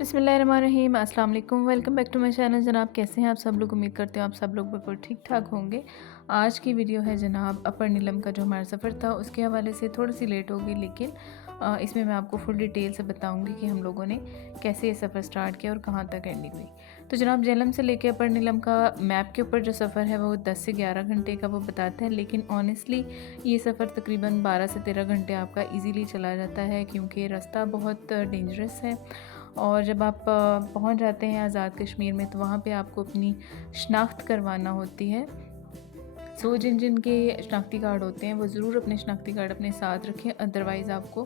बिस्मिल्लाहिर्रहमानिर्रहीम। अस्सलाम वालेकुम। Welcome back to my channel. जनाब कैसे हैं आप सब लोग? उम्मीद करते हो आप सब लोग बिल्कुल ठीक ठाक होंगे। आज की वीडियो है जनाब अपर नीलम का जो हमारा सफ़र था उसके हवाले से। थोड़ी सी लेट हो गई लेकिन इसमें मैं आपको फुल डिटेल से बताऊंगी कि हम लोगों ने कैसे ये सफ़र स्टार्ट किया और कहाँ तक एंडिंग हुई। तो जनाब जेलम से लेके अपर नीलम का मैप के ऊपर जो सफ़र है वो 10 से 11 घंटे का वो बताता है, लेकिन ऑनेस्टली ये सफ़र तकरीबन 12 से 13 घंटे आपका ईज़िली चला जाता है क्योंकि रास्ता बहुत डेंजरस है। और जब आप पहुंच जाते हैं आज़ाद कश्मीर में तो वहाँ पे आपको अपनी शनाख्त करवाना होती है। सो जिन जिन के शनाख्ती कार्ड होते हैं वो ज़रूर अपने शनाख्ती कार्ड अपने साथ रखें, अदरवाइज़ आपको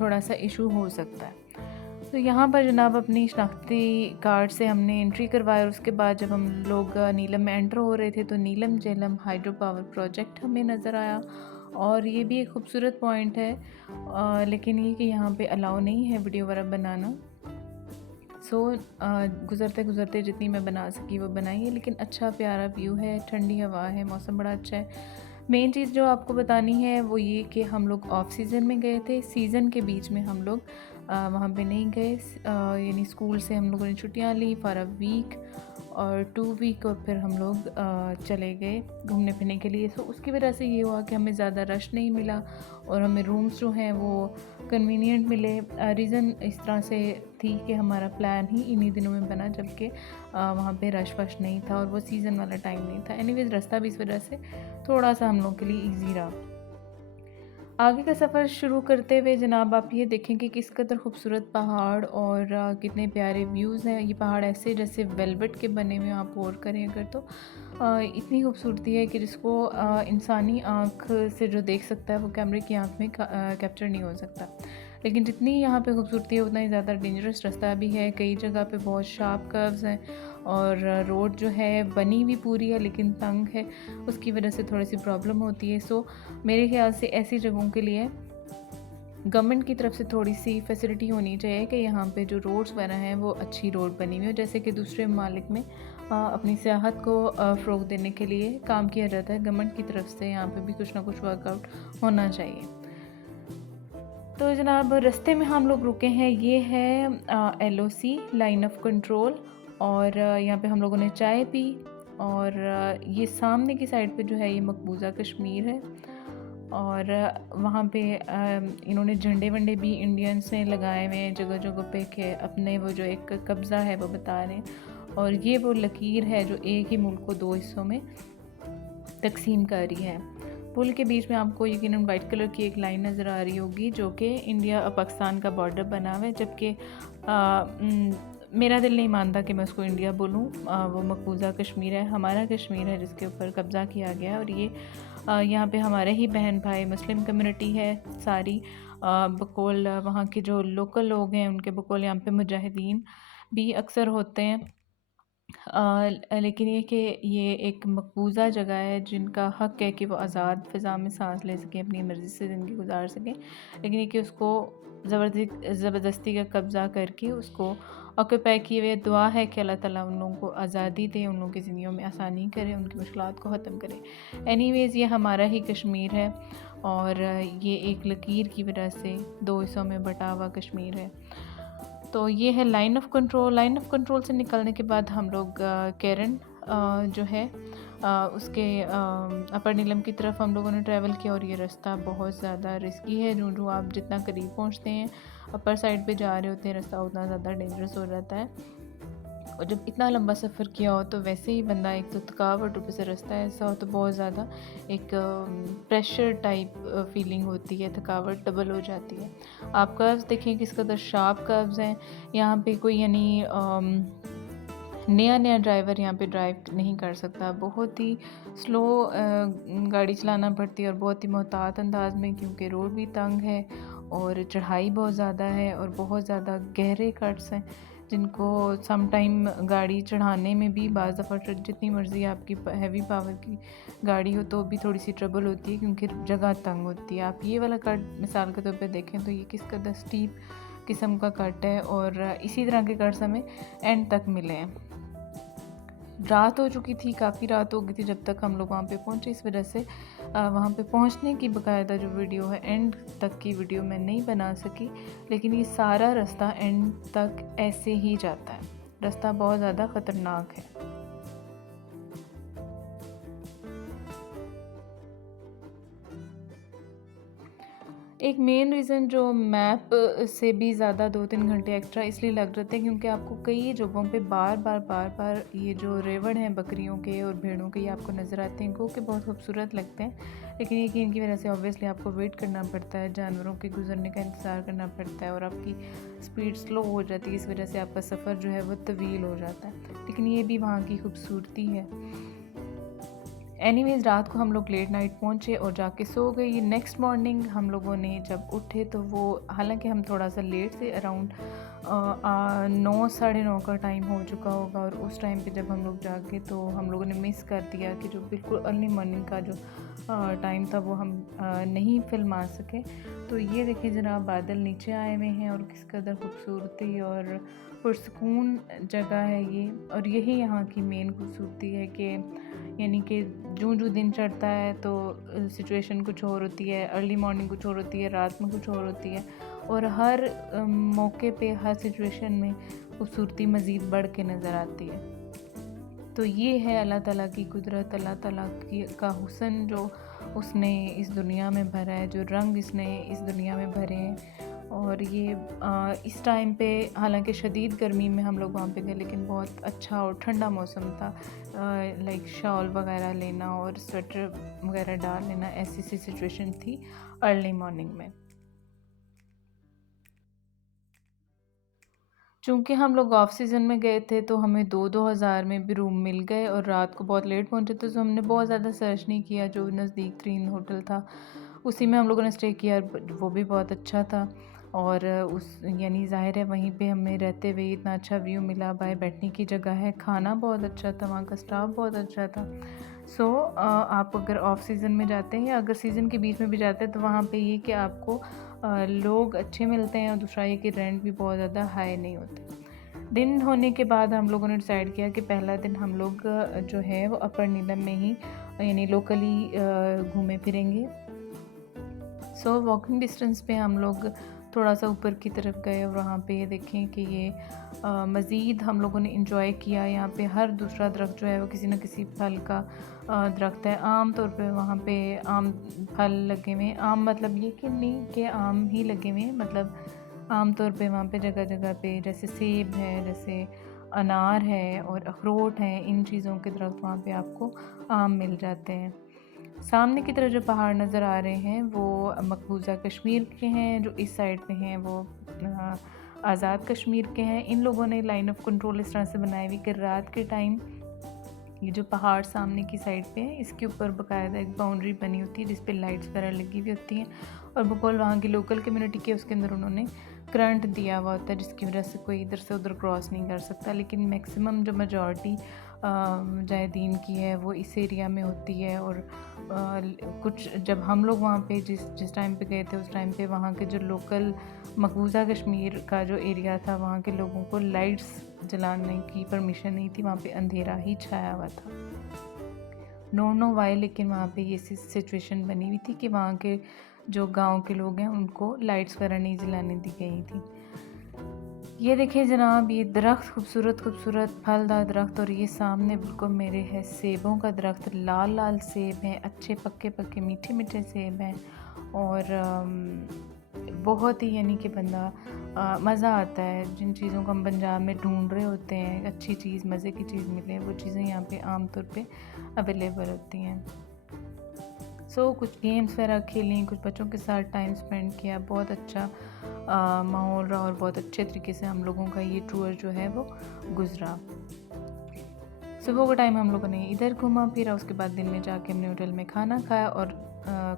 थोड़ा सा इशू हो सकता है। तो यहाँ पर जनाब अपनी शनाख्ती कार्ड से हमने एंट्री करवाया और उसके बाद जब हम लोग नीलम में एंटर हो रहे थे तो नीलम झेलम हाइड्रो पावर प्रोजेक्ट हमें नज़र आया और ये भी एक खूबसूरत पॉइंट है। लेकिन ये कि यहाँ पे अलाउ नहीं है वीडियो वगैरह बनाना। सो गुज़रते गुज़रते जितनी मैं बना सकी वो बनाई है, लेकिन अच्छा प्यारा व्यू है, ठंडी हवा है, मौसम बड़ा अच्छा है। मेन चीज़ जो आपको बतानी है वो ये कि हम लोग ऑफ सीज़न में गए थे, सीज़न के बीच में हम लोग वहाँ पे नहीं गए। यानी स्कूल से हम लोगों ने छुट्टियाँ ली फॉर अ वीक और 2 वीक और फिर हम लोग चले गए घूमने फिरने के लिए। सो उसकी वजह से ये हुआ कि हमें ज़्यादा रश नहीं मिला और हमें रूम्स जो हैं वो कन्वीनियंट मिले। रीज़न इस तरह से थी कि हमारा प्लान ही इन्हीं दिनों में बना जबकि वहाँ पे रश वश नहीं था और वो सीज़न वाला टाइम नहीं था। एनीवेज़ रास्ता भी इस वजह से थोड़ा सा हम लोग के लिए ईजी रहा। आगे का सफ़र शुरू करते हुए जनाब आप ये देखें कि किस कदर खूबसूरत पहाड़ और कितने प्यारे व्यूज़ हैं। ये पहाड़ ऐसे जैसे वेलवेट के बने हुए आप गौर करें अगर तो इतनी खूबसूरती है कि जिसको इंसानी आँख से जो देख सकता है वो कैमरे की आँख में कैप्चर नहीं हो सकता। लेकिन जितनी यहाँ पे खूबसूरती है उतना ही ज़्यादा डेंजरस रास्ता भी है। कई जगह पे बहुत शार्प कर्व्स हैं और रोड जो है बनी भी पूरी है लेकिन तंग है, उसकी वजह से थोड़ी सी प्रॉब्लम होती है। सो मेरे ख्याल से ऐसी जगहों के लिए गवर्नमेंट की तरफ से थोड़ी सी फैसिलिटी होनी चाहिए कि यहाँ पे जो रोड्स वगैरह हैं वो अच्छी रोड बनी हुई हो, जैसे कि दूसरे ममालिक में अपनी सियाहत को फ़रोग़ देने के लिए काम किया जाता है। गवर्नमेंट की तरफ से यहाँ पे भी कुछ ना कुछ वर्कआउट होना चाहिए। तो जनाब रास्ते में हम लोग रुके हैं, ये है LOC लाइन ऑफ कंट्रोल और यहाँ पे हम लोगों ने चाय पी और ये सामने की साइड पे जो है ये मकबूजा कश्मीर है और वहाँ पे इन्होंने झंडे वंडे भी इंडियंस ने लगाए हुए हैं जगह जगह पे कि अपने वो जो एक कब्ज़ा है वो बता रहे हैं। और ये वो लकीर है जो एक ही मुल्क को 2 हिस्सों में तकसीम कर रही है। पुल के बीच में आपको यकीनन वाइट कलर की एक लाइन नज़र आ रही होगी जो कि इंडिया और पाकिस्तान का बॉर्डर बना हुआ है, जबकि मेरा दिल नहीं मानता कि मैं उसको इंडिया बोलूँ। वो मकबूजा कश्मीर है, हमारा कश्मीर है जिसके ऊपर कब्ज़ा किया गया है। और ये यहाँ पे हमारे ही बहन भाई मुस्लिम कम्युनिटी है सारी, बकौल वहाँ के जो लोकल लोग हैं उनके बकौल यहाँ पे मुजाहिदीन भी अक्सर होते हैं। लेकिन ये कि ये एक मकबूज़ा जगह है जिनका हक़ है कि वो आज़ाद फ़िज़ा में सांस ले सकें, अपनी मर्ज़ी से ज़िंदगी गुजार सकें, लेकिन ये कि उसको ज़बरदस्ती का कब्ज़ा करके उसको ऑक्यूपाई किए हुए। दुआ है कि अल्लाह ताला उन लोगों को आज़ादी दे, उन लोगों की ज़िंदगियों में आसानी करे, उनकी मुश्किलात को ख़त्म करे। एनीवेज़ ये हमारा ही कश्मीर है और ये एक लकीर की वजह से 2 हिस्सों में बटा हुआ कश्मीर है। तो ये है line of control. Line of control से निकलने के बाद हम लोग केरन जो है उसके अपर नीलम की तरफ हम लोगों ने ट्रैवल किया और ये रास्ता बहुत ज़्यादा रिस्की है। जो आप जितना करीब पहुंचते हैं अपर साइड पे जा रहे होते हैं रास्ता उतना ज़्यादा डेंजरस हो जाता है। और जब इतना लंबा सफ़र किया हो तो वैसे ही बंदा एक तो थकावट, ऊपर से रास्ता ऐसा हो तो बहुत ज़्यादा एक प्रेशर टाइप फीलिंग होती है, थकावट डबल हो जाती है। आप कर्व्स देखें किस कदर शार्प कर्व्स हैं। यहाँ पे कोई यानी नया ड्राइवर यहाँ पे ड्राइव नहीं कर सकता, बहुत ही स्लो गाड़ी चलाना पड़ती है और बहुत ही मोहतात अंदाज में, क्योंकि रोड भी तंग है और चढ़ाई बहुत ज़्यादा है और बहुत ज़्यादा गहरे कट्स हैं जिनको सम टाइम गाड़ी चढ़ाने में भी बाज़ दफ़ा जितनी मर्ज़ी आपकी हैवी पावर की गाड़ी हो तो भी थोड़ी सी ट्रबल होती है क्योंकि जगह तंग होती है। आप ये वाला कट मिसाल के तौर पे देखें तो ये किस कदर स्टीप किस्म का कट है और इसी तरह के कट्स हमें एंड तक मिले हैं। रात हो चुकी थी, काफ़ी रात हो गई थी जब तक हम लोग वहाँ पे पहुँचे। इस वजह से वहाँ पे पहुँचने की बाकायदा जो वीडियो है, एंड तक की वीडियो मैं नहीं बना सकी। लेकिन ये सारा रास्ता एंड तक ऐसे ही जाता है। रास्ता बहुत ज़्यादा ख़तरनाक है। एक मेन रीज़न जो मैप से भी ज़्यादा 2-3 घंटे एक्स्ट्रा इसलिए लग रहे थे क्योंकि आपको कई जगहों पे बार बार ये जो रेवड़ हैं बकरियों के और भेड़ों के, ये आपको नज़र आते हैं गो के बहुत खूबसूरत लगते हैं। लेकिन ये कि इनकी वजह से ऑब्वियसली आपको वेट करना पड़ता है, जानवरों के गुजरने का इंतज़ार करना पड़ता है और आपकी स्पीड स्लो हो जाती है। इस वजह से आपका सफ़र जो है वो तवील हो जाता है। लेकिन ये भी वहाँ की खूबसूरती है। एनीवेज़ रात को हम लोग लेट नाइट पहुँचे और जाके सो गए। ये नेक्स्ट मॉर्निंग हम लोगों ने जब उठे तो वो, हालांकि हम थोड़ा सा लेट से, अराउंड 9 साढ़े 9 का टाइम हो चुका होगा। और उस टाइम पे जब हम लोग जाके तो हम लोगों ने मिस कर दिया कि जो बिल्कुल अर्ली मॉर्निंग का जो टाइम था वो हम नहीं फिल्मा सके। तो ये देखिए जनाब, बादल नीचे आए हुए हैं और किस कदर खूबसूरती और पुरसकून जगह है ये। और यही यहाँ की मेन खूबसूरती है कि यानी कि जो दिन चढ़ता है तो सिचुएशन कुछ और होती है, अर्ली मॉर्निंग कुछ और होती है, रात में कुछ और होती है, और हर मौके पे, हर सिचुएशन में खूबसूरती मज़ीद बढ़ के नज़र आती है। तो ये है अल्लाह ताला की कुदरत, अल्लाह ताला की का हुस्न जो उसने इस दुनिया में भरा है, जो रंग इसने इस दुनिया में भरे हैं। और ये इस टाइम पे, हालांकि शदीद गर्मी में हम लोग वहाँ पे गए, लेकिन बहुत अच्छा और ठंडा मौसम था। लाइक शॉल वगैरह लेना और स्वेटर वगैरह डाल लेना, ऐसी सी सिचुएशन थी अर्ली मॉर्निंग में। चूँकि हम लोग ऑफ सीज़न में गए थे तो हमें 2-2 हज़ार में भी रूम मिल गए और रात को बहुत लेट पहुँचे थे, तो हमने बहुत ज़्यादा सर्च नहीं किया। जो नज़दीक तरीन होटल था उसी में हम लोगों ने स्टे किया, वो भी बहुत अच्छा था। और उस यानी ज़ाहिर है वहीं पे हमें रहते हुए इतना अच्छा व्यू मिला, बाहर बैठने की जगह है, खाना बहुत अच्छा था, वहाँ का स्टाफ बहुत अच्छा था। सो आप अगर ऑफ सीज़न में जाते हैं या अगर सीज़न के बीच में भी जाते हैं तो वहाँ पे ये कि आपको लोग अच्छे मिलते हैं, और दूसरा ये कि रेंट भी बहुत ज़्यादा हाई नहीं होते। दिन होने के बाद हम लोगों ने डिसाइड किया कि पहला दिन हम लोग जो है वो अपर नीलम में ही यानी लोकली घूमे फिरेंगे। सो वॉकिंग डिस्टेंस पे हम लोग थोड़ा सा ऊपर की तरफ गए और वहाँ पे देखें कि ये मज़ीद हम लोगों ने इंजॉय किया। यहाँ पे हर दूसरा दरख्त जो है वो किसी न किसी फल का दरख्त है। आम तौर पे वहाँ पे आम फल लगे हुए हैं। आम मतलब ये कि नहीं कि आम ही लगे हुए हैं, मतलब आम तौर पे वहाँ पे जगह जगह पे जैसे सेब है, जैसे अनार है और अखरोट हैं, इन चीज़ों के दरख्त वहाँ पे आपको आम मिल जाते हैं। सामने की तरफ जो पहाड़ नज़र आ रहे हैं वो मकबूजा कश्मीर के हैं, जो इस साइड पे हैं वो आज़ाद कश्मीर के हैं। इन लोगों ने लाइन ऑफ कंट्रोल इस तरह से बनाई हुई कि रात के टाइम ये जो पहाड़ सामने की साइड पे है इसके ऊपर बाकायदा एक बाउंड्री बनी होती है जिस पे लाइट्स वगैरह लगी हुई होती हैं, और बकौल वहाँ की लोकल कम्युनिटी के उसके अंदर उन्होंने करंट दिया हुआ होता है जिसकी वजह से कोई इधर से उधर क्रॉस नहीं कर सकता। लेकिन मैक्सिमम जो मेजॉरिटी मुजाहिदीन की है वो इस एरिया में होती है। और कुछ जब हम लोग वहाँ पे जिस टाइम पे गए थे उस टाइम पे वहाँ के जो लोकल मकबूजा कश्मीर का जो एरिया था वहाँ के लोगों को लाइट्स जलाने की परमिशन नहीं थी, वहाँ पे अंधेरा ही छाया हुआ था। नो वाई, लेकिन वहाँ पे ये सिचुएशन बनी हुई थी कि वहाँ के जो गांव के लोग हैं उनको लाइट्स वगैरह नहीं जलाने दी गई थी। ये देखिए जनाब, ये दरख्त खूबसूरत खूबसूरत फलदार दरख्त, और ये सामने बिल्कुल मेरे है सेबों का दरख्त। लाल लाल सेब हैं, अच्छे पक्के पक्के मीठे मीठे सेब हैं, और बहुत ही यानी कि बंदा मज़ा आता है। जिन चीज़ों को हम पंजाब में ढूंढ रहे होते हैं, अच्छी चीज़, मज़े की चीज़ मिले, वो चीज़ें यहाँ पे आम तौर पे अवेलेबल होती हैं। सो कुछ गेम्स वगैरह खेलें, कुछ बच्चों के साथ टाइम स्पेंड किया, बहुत अच्छा माहौल रहा और बहुत अच्छे तरीके से हम लोगों का ये टूर जो है वो गुज़रा। सुबह का टाइम हम लोगों ने इधर घूमा फिरा, उसके बाद दिन में जाके हमने होटल में खाना खाया, और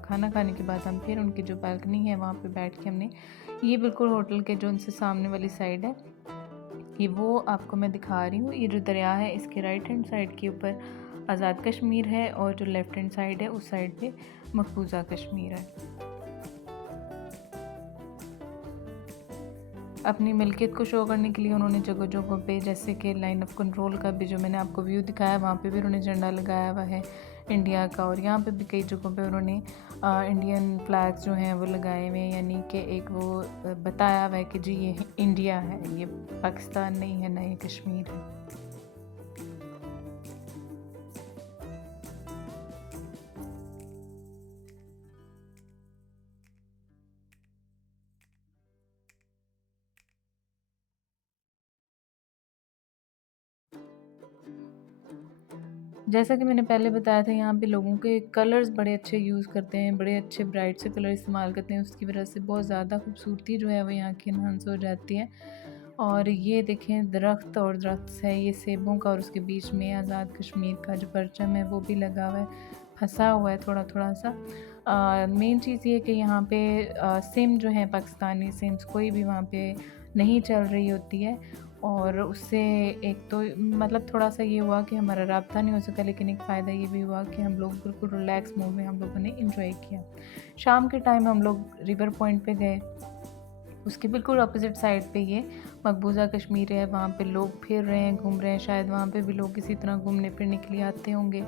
खाना खाने के बाद हम फिर उनकी जो बालकनी है वहाँ पे बैठ के हमने, ये बिल्कुल होटल के जो उनसे सामने वाली साइड है, ये वो आपको मैं दिखा रही हूँ। ये जो दरिया है इसके राइट हैंड साइड के ऊपर आज़ाद कश्मीर है, और जो लेफ़्ट हैंड साइड है उस साइड पे मकबूजा कश्मीर है। अपनी मिल्कियत को शो करने के लिए उन्होंने जगह जगह पे, जैसे कि लाइन ऑफ कंट्रोल का भी जो मैंने आपको व्यू दिखाया, वहाँ पे भी उन्होंने झंडा लगाया हुआ है इंडिया का, और यहाँ पे भी कई जगहों पे उन्होंने इंडियन फ्लैग्स जो हैं वो लगाए हुए हैं, यानी कि एक वो बताया हुआ है कि जी ये इंडिया है, ये पाकिस्तान नहीं है, ना ये कश्मीर है। जैसा कि मैंने पहले बताया था, यहाँ पे लोगों के कलर्स बड़े अच्छे यूज़ करते हैं, बड़े अच्छे ब्राइट से कलर इस्तेमाल करते हैं, उसकी वजह से बहुत ज़्यादा खूबसूरती जो है वो यहाँ की इन्हांस हो जाती है। और ये देखें दरख्त, और दरख्त है ये सेबों का, और उसके बीच में आज़ाद कश्मीर का जो परचम है वो भी लगा हुआ है, फंसा हुआ है थोड़ा थोड़ा सा। मेन चीज़ ये कि यहाँ पे सिम जो है पाकिस्तानी सिम्स कोई भी वहाँ पे नहीं चल रही होती है, और उससे एक तो मतलब थोड़ा सा ये हुआ कि हमारा राब्ता नहीं हो सका, लेकिन एक फ़ायदा ये भी हुआ कि हम लोग बिल्कुल रिलैक्स मूड में हम लोगों ने इंजॉय किया। शाम के टाइम हम लोग रिवर पॉइंट पे गए, उसके बिल्कुल अपोजिट साइड पे ये मकबूजा कश्मीर है, वहाँ पे लोग फिर रहे हैं, घूम रहे हैं, शायद वहाँ पे भी लोग इसी तरह घूमने फिरने के लिए आते होंगे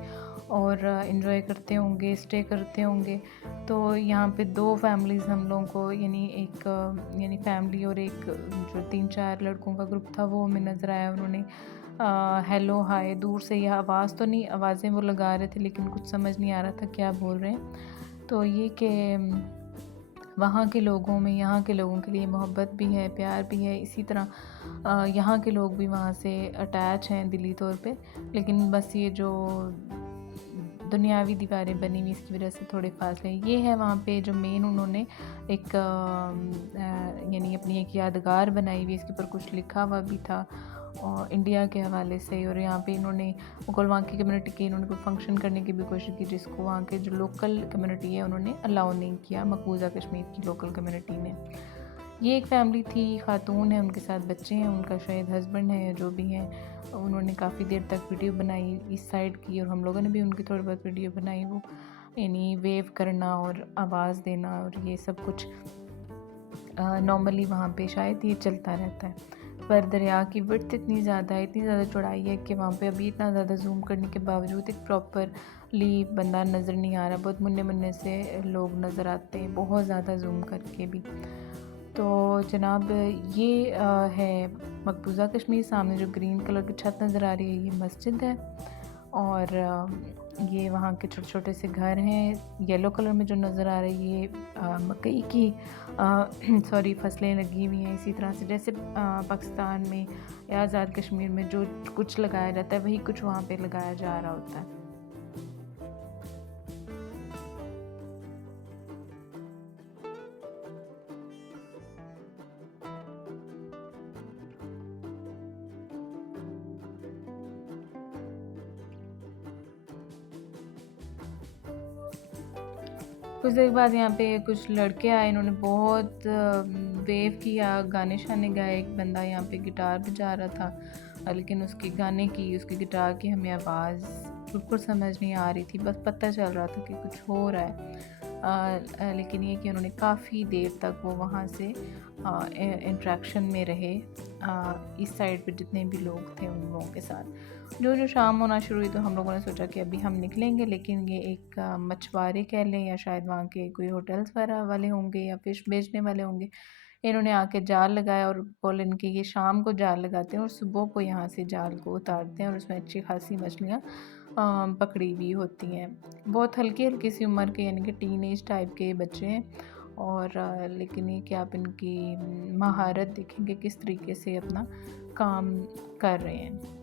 और इन्जॉय करते होंगे, स्टे करते होंगे। तो यहाँ पे दो फैमिलीज़ हम लोगों को, यानी एक यानी फैमिली और एक जो 3-4 लड़कों का ग्रुप था वो हमें नज़र आया। उन्होंने हेलो हाय दूर से, यह आवाज़ तो नहीं, आवाज़ें वो लगा रहे थे लेकिन कुछ समझ नहीं आ रहा था क्या बोल रहे हैं। तो ये कि वहाँ के लोगों में यहाँ के लोगों के लिए मोहब्बत भी है, प्यार भी है, इसी तरह यहाँ के लोग भी वहाँ से अटैच हैं दिली तौर पे, लेकिन बस ये जो दुनियावी दीवारें बनी हुई इसकी वजह से थोड़े फासले। ये है वहाँ पे जो मेन उन्होंने एक यानी अपनी एक यादगार बनाई हुई, इसके ऊपर कुछ लिखा हुआ भी था और इंडिया के हवाले से। और यहाँ पे इन्होंने मुगल वहाँ की कम्युनिटी के इन्होंने कोई फंक्शन करने की भी कोशिश की, जिसको वहाँ के जो लोकल कम्युनिटी है उन्होंने अलाउ नहीं किया, मकबूजा कश्मीर की लोकल कम्युनिटी ने। ये एक फैमिली थी, खातून है, उनके साथ बच्चे हैं, उनका शायद हस्बैंड है या जो भी है। उन्होंने काफ़ी देर तक वीडियो बनाई इस साइड की, और हम लोगों ने भी उनकी थोड़ी बहुत वीडियो बनाई, वो यानी वेव करना और आवाज़ देना और ये सब कुछ नॉर्मली वहाँ पे शायद ये चलता रहता है। पर दरिया की विड्थ इतनी ज़्यादा है, इतनी ज़्यादा चौड़ाई है कि वहाँ पे अभी इतना ज़्यादा जूम करने के बावजूद एक प्रॉपरली बंदा नज़र नहीं आ रहा, बहुत मुन्ने मुन्ने से लोग नज़र आते हैं, बहुत ज़्यादा जूम करके भी। तो जनाब ये है मकबूजा कश्मीर। सामने जो ग्रीन कलर की छत नज़र आ रही है ये मस्जिद है, और ये वहाँ के छोटे छोटे से घर हैं। येलो कलर में जो नज़र आ रही है ये मकई की सॉरी फसलें लगी हुई हैं, इसी तरह से जैसे पाकिस्तान में या आज़ाद कश्मीर में जो कुछ लगाया जाता है वही कुछ वहाँ पे लगाया जा रहा होता है। कुछ देर बाद यहाँ पे कुछ लड़के आए, इन्होंने बहुत वेव किया, गाने शाने गाए। एक बंदा यहाँ पे गिटार बजा रहा था, लेकिन उसके गाने की, उसकी गिटार की हमें आवाज़ बिल्कुल समझ नहीं आ रही थी, बस पता चल रहा था कि कुछ हो रहा है। लेकिन ये कि उन्होंने काफ़ी देर तक वो वहाँ से इंट्रैक्शन में रहे, इस साइड पे जितने भी लोग थे उन लोगों के साथ। जो शाम होना शुरू हुई तो हम लोगों ने सोचा कि अभी हम निकलेंगे, लेकिन ये एक मछुआरे कह लें या शायद वहाँ के कोई होटल्स वगैरह वाले होंगे या फ़िश बेचने वाले होंगे, इन्होंने आके जाल लगाया और बोले इनके ये शाम को जाल लगाते हैं और सुबह को यहाँ से जाल को उतारते हैं, और उसमें अच्छी खासी मछलियाँ पकड़ी हुई होती हैं। बहुत हल्की हल्की सी उम्र के, यानी कि टीन एज टाइप के बच्चे हैं, और लेकिन ये कि आप इनकी महारत देखेंगे किस तरीके से अपना काम कर रहे हैं।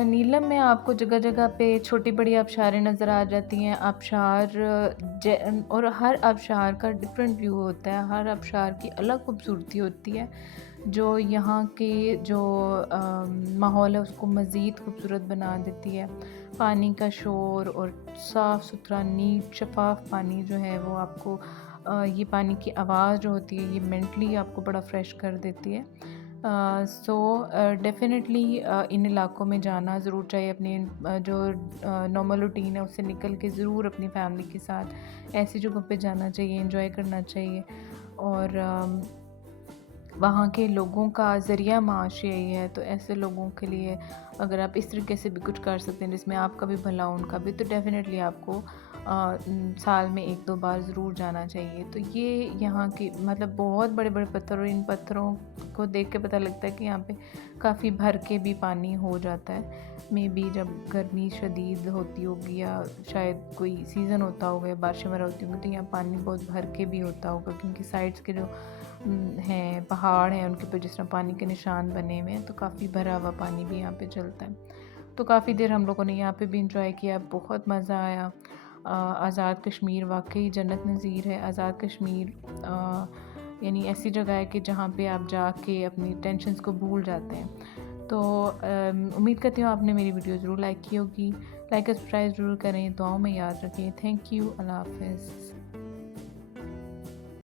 नीलम में आपको जगह जगह पे छोटी बड़ी आबशारें नज़र आ जाती हैं। आबशार और हर आबशार का डिफरेंट व्यू होता है, हर आबशार की अलग खूबसूरती होती है, जो यहाँ के जो माहौल है उसको मज़ीद खूबसूरत बना देती है। पानी का शोर और साफ़ सुथरा नीट शफाफ पानी जो है वो आपको ये पानी की आवाज़ जो होती है ये मेंटली आपको बड़ा फ्रेश कर देती है। सो डेफ़िनेटली इन इलाकों में जाना ज़रूर चाहिए। अपनी जो नॉर्मल रूटीन है उससे निकल के ज़रूर अपनी फैमिली के साथ ऐसी जगहों पे जाना चाहिए, एंजॉय करना चाहिए। और वहाँ के लोगों का ज़रिया माश यही है, तो ऐसे लोगों के लिए अगर आप इस तरीके से भी कुछ कर सकते हैं जिसमें आपका भी भला हो उनका भी, तो डेफ़िनेटली आपको साल में 1-2 बार ज़रूर जाना चाहिए। तो ये यहाँ की मतलब बहुत बड़े-बड़े पत्थर, और इन पत्थरों को देख के पता लगता है कि यहाँ पे काफ़ी भर के भी पानी हो जाता है। मे बी जब गर्मी शदीद होती होगी या शायद कोई सीज़न होता होगा या बारिशें वगैरह होती होंगी, तो यहाँ पानी बहुत भर के भी होता होगा, क्योंकि साइड्स के जो हैं पहाड़ हैं उनके ऊपर जिस तरह पानी के निशान बने हुए हैं, तो काफ़ी भरा हुआ पानी भी यहाँ पे चलता है। तो काफ़ी देर हम लोगों ने यहाँ पे भी इंजॉय किया, बहुत मज़ा आया। आज़ाद कश्मीर वाकई जन्नत नज़ीर है। आज़ाद कश्मीर यानी ऐसी जगह है कि जहाँ पे आप जाके अपनी टेंशन्स को भूल जाते हैं। तो उम्मीद करती हूँ आपने मेरी वीडियो ज़रूर लाइक की होगी। लाइक सब्सक्राइब ज़रूर करें, दुआओं में याद रखें। थैंक यू, अल्लाह हाफ़िज़।